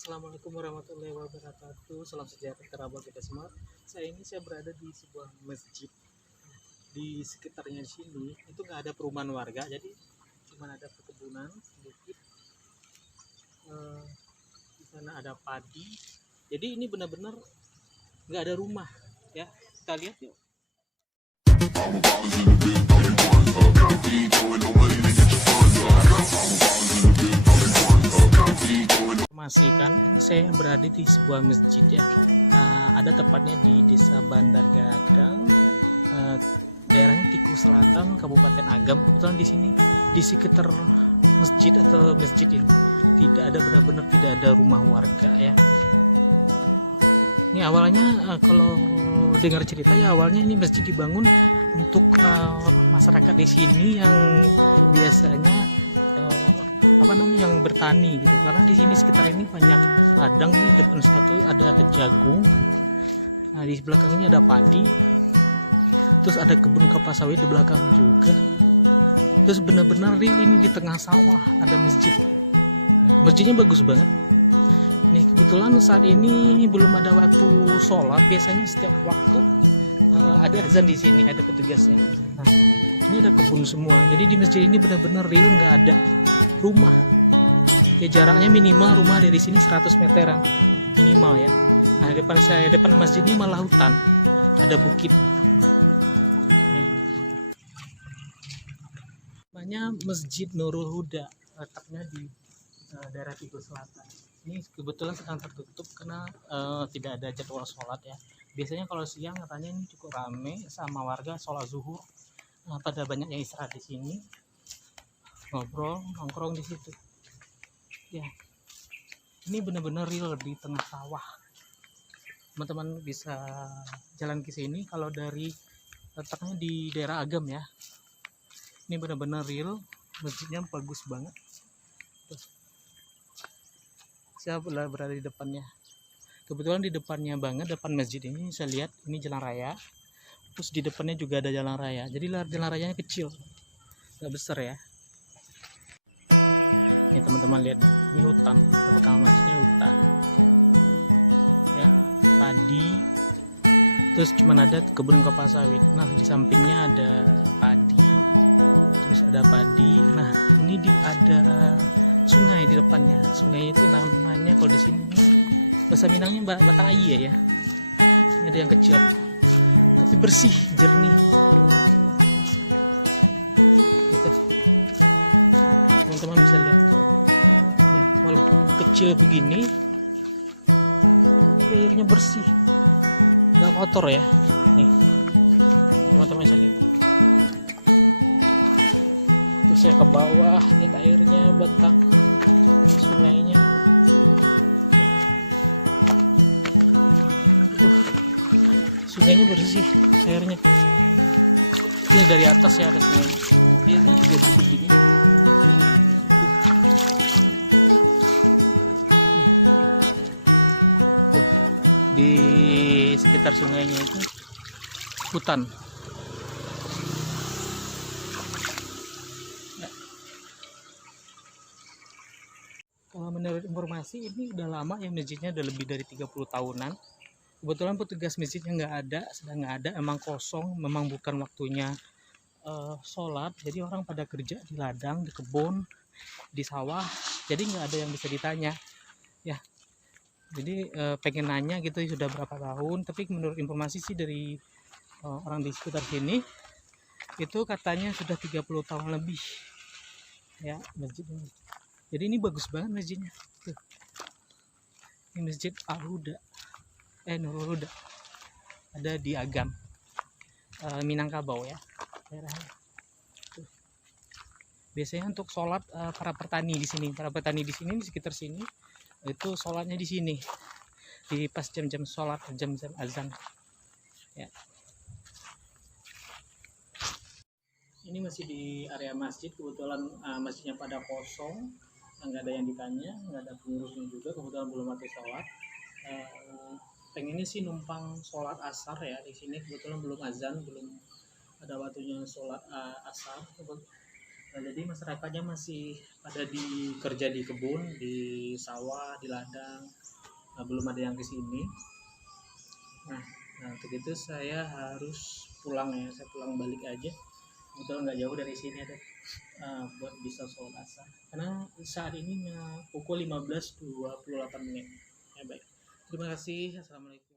Assalamualaikum warahmatullahi wabarakatuh. Salam sejahtera bagi kita semua. Saya berada di sebuah masjid. Di sekitarnya sini itu nggak ada perumahan warga, jadi cuma ada perkebunan sedikit. Eh, di sana ada padi. Jadi ini benar-benar nggak ada rumah, ya. Kita lihat yuk. Masih kan, saya berada di sebuah masjid ya. Ada tempatnya di Desa Bandagara, daerah Tiku Selatan, Kabupaten Agam. Kebetulan di sini di sekitar masjid atau masjid ini tidak ada, benar-benar tidak ada rumah warga ya. Ini awalnya kalau dengar ceritanya awalnya ini masjid dibangun untuk masyarakat di sini yang biasanya yang bertani. Karena di sini sekitar ini banyak ladang, terus ada jagung. Nah di belakang ini ada padi. Terus ada kebun kelapa sawit di belakang juga. Terus benar-benar ini di tengah sawah ada masjid. Masjidnya bagus banget. Nih kebetulan saat ini belum ada waktu sholat. Biasanya setiap waktu ada azan di sini, ada petugasnya. Nah ini ada kebun semua. Jadi di masjid ini benar-benar real, nggak ada rumah. Ya jaraknya minimal rumah dari sini 100 meteran minimal ya. Nah depan masjid ini malah hutan, ada bukit. Namanya Masjid Nurul Huda, letaknya di daerah Tigo Selatan. Ini kebetulan sedang tertutup karena tidak ada jadwal sholat ya. Biasanya kalau siang katanya ini cukup ramai sama warga sholat zuhur. Pada banyak yang istirahat di sini, ngobrol, nongkrong di situ. Ya, ini benar-benar real di tengah sawah. Teman-teman bisa jalan ke sini kalau dari letaknya di daerah Agam ya. Ini benar-benar real, masjidnya bagus banget. Tuh, saya berada di depannya. Kebetulan di depannya banget, depan masjid ini saya lihat ini jalan raya. Terus di depannya juga ada jalan raya. Jadi jalan rayanya kecil, nggak besar ya. Ini teman-teman lihat hutan, belakang masjidnya hutan. Ya, padi. Terus cuma ada kebun kelapa sawit. Nah di sampingnya ada padi. Terus ada padi. Nah ini ada sungai di depannya. Sungai itu namanya kalau di sini bahasa Minangnya Batang Iya ya. Ada yang kecil, bersih, jernih. Teman-teman bisa lihat walaupun kecil begini, airnya bersih, nggak kotor ya. Nih, teman-teman bisa lihat. Saya ke bawah, lihat airnya batang sungainya. Sungainya bersih, airnya. Ini dari atasnya di sekitar sungainya itu hutan. Ya. Kalau menurut informasi ini udah lama ya, masjidnya udah lebih dari 30 tahunan. Kebetulan petugas masjidnya nggak ada, sedang nggak ada, emang kosong, memang bukan waktunya sholat. Jadi orang pada kerja di ladang, di kebun, di sawah. Jadi nggak ada yang bisa ditanya. Ya, jadi pengen nanya gitu sudah berapa tahun. Tapi menurut informasi sih dari orang di sekitar sini itu katanya sudah 30 tahun lebih ya masjid ini. Jadi ini bagus banget masjidnya. Tuh. Ini Masjid Al-Huda, Nurul Huda, ada di Agam, Minangkabau ya daerahnya. Tuh. Biasanya untuk sholat para petani di sini, di sekitar sini itu sholatnya di sini, di pas jam-jam sholat, jam-jam azan ya. Ini masih di area masjid, kebetulan masjidnya pada kosong, nggak ada yang ditanya, nggak ada pengurusnya juga, kebetulan belum ada sholat. Pengennya sih numpang sholat asar ya di sini, kebetulan belum azan, belum ada waktunya sholat asar. Nah, jadi masyarakatnya masih pada di kerja di kebun, di sawah, di ladang. Nah, belum ada yang ke sini. Nah, untuk itu saya harus pulang ya, saya pulang balik aja. Betul nggak jauh dari sini ada buat bisa sholat asar. Karena saat ini pukul 15.28 menit. Ya baik. Terima kasih. Assalamualaikum.